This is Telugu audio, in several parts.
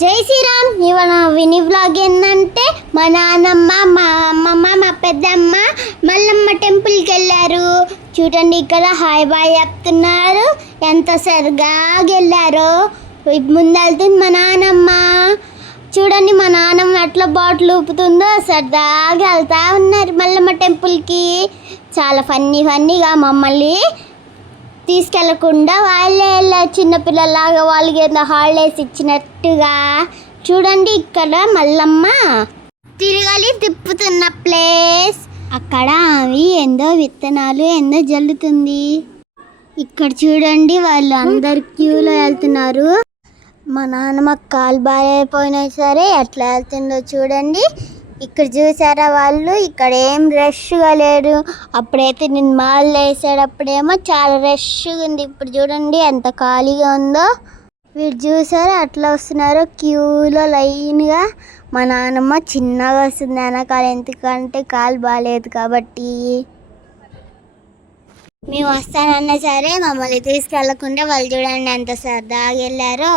జై శ్రీరామ్. ఇవాళ విని వ్లాగ్ ఏంటంటే మా నాన్నమ్మ, మా అమ్మమ్మ, మా పెద్దమ్మ మల్లమ్మ టెంపుల్కి వెళ్ళారు. చూడండి ఇక్కడ హాయ్ బాయ్ చెప్తున్నారు. ఎంత సరదాగా వెళ్ళారో. ముందెళ్తుంది మా నాన్నమ్మ. చూడండి మా నాన్నమ్మ ఎట్లా బాటిల్ ఊపుతుందో. సరదాగా వెళ్తా ఉన్నారు మల్లమ్మ టెంపుల్కి. చాలా ఫన్నీగా మమ్మల్ని తీసుకెళ్లకుండా వాళ్ళే వెళ్ళారు చిన్నపిల్లలాగా. వాళ్ళకి ఏదో హాలిడేస్ ఇచ్చినట్టుగా. చూడండి ఇక్కడ మల్లమ్మ తిరగాలి తిప్పుతున్న ప్లేస్. అక్కడ అవి ఎందో విత్తనాలు ఎందో జల్లుతుంది. ఇక్కడ చూడండి వాళ్ళు అందరు క్యూలో వెళ్తున్నారు. మా నాన్నమ్మ కాలు బారైపోయినా సరే ఎట్లా వెళ్తుందో చూడండి. ఇక్కడ చూసారా వాళ్ళు. ఇక్కడ ఏం రష్గా లేరు. అప్పుడైతే నేను మాల్ వేసేటప్పుడేమో చాలా రష్గా ఉంది. ఇప్పుడు చూడండి ఎంత ఖాళీగా ఉందో. వీరు చూసారా అట్లా వస్తున్నారు క్యూలో లైన్గా. మా నాన్నమ్మ చిన్నగా వస్తుంది వెనకాల, ఎందుకంటే కాలు బాగాలేదు కాబట్టి. మేము వస్తానన్నా సరే మమ్మల్ని తీసుకెళ్ళకుండా వాళ్ళు చూడండి ఎంత సరదాగా వెళ్ళారో.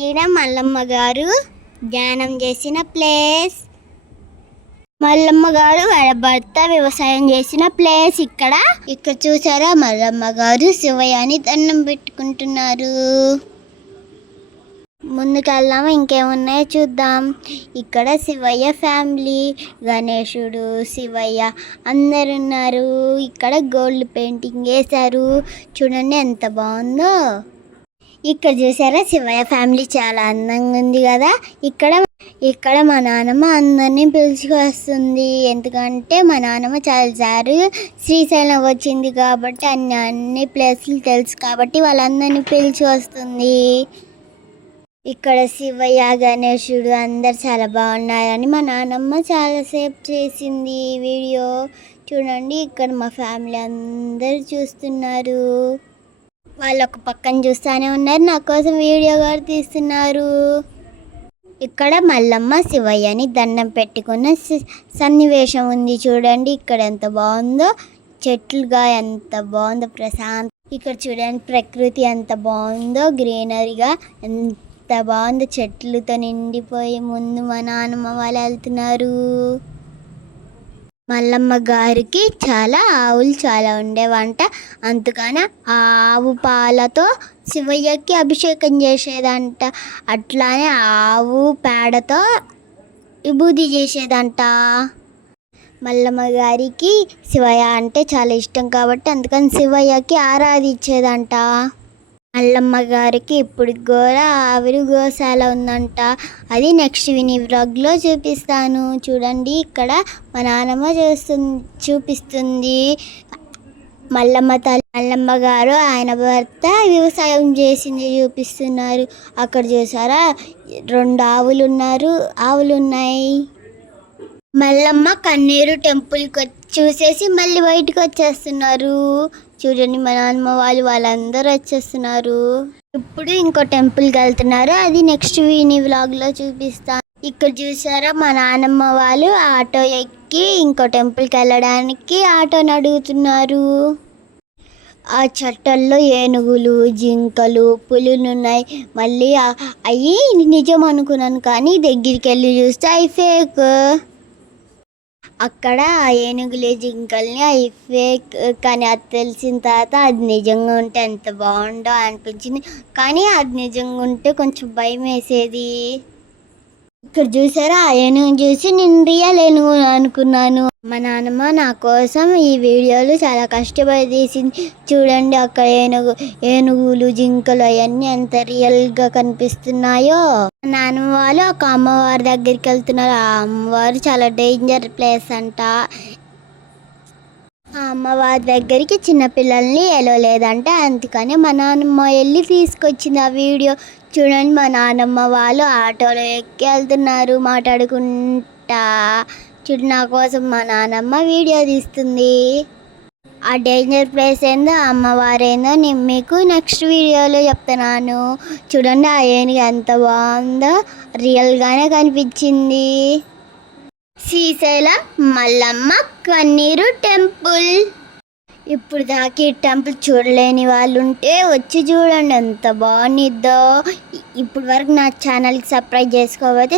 ఈయన మల్లమ్మ గారు ధ్యానం చేసిన ప్లేస్. మల్లమ్మ గారు వాళ్ళ భర్త వ్యవసాయం చేసిన ప్లేస్. ఇక్కడ చూసారా మల్లమ్మ గారు శివయ్యని దండం పెట్టుకుంటున్నారు. ముందుకెళ్దామా ఇంకేమున్నాయో చూద్దాం. ఇక్కడ శివయ్య ఫ్యామిలీ, గణేశుడు, శివయ్య అందరు ఉన్నారు. ఇక్కడ గోల్డ్ పెయింటింగ్ వేశారు. చూడండి ఎంత బాగుందో. ఇక్కడ చూసారా శివయ్య ఫ్యామిలీ చాలా అందంగా ఉంది కదా. ఇక్కడ మా నాన్నమ్మ అందరినీ పిలుచుకొస్తుంది. ఎందుకంటే మా నాన్నమ్మ చాలాసార్లు శ్రీశైలం వచ్చింది కాబట్టి అన్ని ప్లేసులు తెలుసు కాబట్టి వాళ్ళందరినీ పిలిచి వస్తుంది. ఇక్కడ శివయ్య, గణేశుడు అందరు చాలా బాగున్నారని మా నాన్నమ్మ చాలాసేపు చేసింది వీడియో. చూడండి ఇక్కడ మా ఫ్యామిలీ అందరు చూస్తున్నారు. వాళ్ళు ఒక పక్కన చూస్తూనే ఉన్నారు, నా కోసం వీడియో కూడా తీస్తున్నారు. ఇక్కడ మల్లమ్మ శివయ్యని దండం పెట్టుకున్న సన్నివేశం ఉంది. చూడండి ఇక్కడ ఎంత బాగుందో. చెట్లుగా ఎంత బాగుందో ప్రశాంత్. ఇక్కడ చూడండి ప్రకృతి ఎంత బాగుందో, గ్రీనరీగా ఎంత బాగుందో. చెట్లతో నిండిపోయి ముందు మా నాన్నమ్మ వాళ్ళు వెళ్తున్నారు. మల్లమ్మ గారికి ఆవులు చాలా ఉండేవంట. అందుకని ఆవు పాలతో శివయ్యకి అభిషేకం చేసేదంట. అట్లానే ఆవు పేడతో విభూది చేసేదంట. మల్లమ్మ గారికి శివయ్య అంటే చాలా ఇష్టం కాబట్టి అందుకని శివయ్యకి ఆరాధించేదంట. మల్లమ్మ గారికి ఇప్పుడు ఆవిరి గోశాల ఉందంట. అది నెక్స్ట్ విని వ్లాగ్లో చూపిస్తాను. చూడండి ఇక్కడ మా నాన్నమ్మ చూపిస్తుంది. మల్లమ్మ గారు ఆయన భర్త వ్యవసాయం చేసింది చూపిస్తున్నారు. అక్కడ చూసారా 2 ఆవులు ఉన్నాయి. మల్లమ్మ కన్నీరు టెంపుల్కి చూసేసి మళ్ళీ బయటకు వచ్చేస్తున్నారు. చూడండి మా నాన్నమ్మ వాళ్ళందరూ వచ్చేస్తున్నారు. ఇప్పుడు ఇంకో టెంపుల్కి వెళ్తున్నారు. అది నెక్స్ట్ వీని వ్లాగ్లో చూపిస్తాను. ఇక్కడ చూసారా మా నాన్నమ్మ వాళ్ళు ఆటో ఎక్కి ఇంకో టెంపుల్కి వెళ్ళడానికి ఆటోని అడుగుతున్నారు. ఆ చట్టల్లో ఏనుగులు, జింకలు, పులులు ఉన్నాయి. మళ్ళీ అవి నిజం అనుకున్నాను కానీ దగ్గరికి వెళ్ళి చూస్తే అవి ఫేక్. అక్కడ ఏనుగులు, జింకల్ని అవి ఫేక్ కానీ అది తెలిసిన తర్వాత అది నిజంగా ఉంటే ఎంత బాగుండో అనిపించింది. కానీ అది నిజంగా ఉంటే కొంచెం భయం వేసేది. ఇక్కడ చూసారా ఆ ఏనుగు చూసి నేను రియల్ ఏనుగు అనుకున్నాను. మా నాన్నమ్మ నా కోసం ఈ వీడియోలు చాలా కష్టపడి తీసింది. చూడండి అక్కడ ఏనుగులు, జింకలు అవన్నీ ఎంత రియల్గా కనిపిస్తున్నాయో. నాన్నమ్మ వాళ్ళు ఒక అమ్మవారి దగ్గరికి వెళ్తున్నారు. ఆ అమ్మవారు చాలా డేంజర్ ప్లేస్ అంట. ఆ అమ్మవారి దగ్గరికి చిన్నపిల్లల్ని లేదంటే అందుకని మా నాన్నమ్మ వెళ్ళి తీసుకొచ్చింది ఆ వీడియో. చూడండి మా నాన్నమ్మ వాళ్ళు ఆటోలో ఎక్కి వెళ్తున్నారు మాట్లాడుకుంటా. చూడు నా కోసం మా నాన్నమ్మ వీడియో తీస్తుంది. ఆ డేంజర్ ప్లేస్ ఏందో అమ్మవారేందో నేను మీకు నెక్స్ట్ వీడియోలో చెప్తున్నాను. చూడండి ఆ ఏనుగు ఎంత బాగుందో, రియల్గానే కనిపించింది. శ్రీశైలం మల్లమ్మ కన్నీరు టెంపుల్. ఇప్పుడు దాకా ఈ టెంపుల్ చూడలేని వాళ్ళు ఉంటే వచ్చి చూడండి ఎంత బాగుండిద్దో. ఇప్పుడు వరకు నా ఛానల్కి సబ్స్క్రైబ్ చేసుకోకపోతే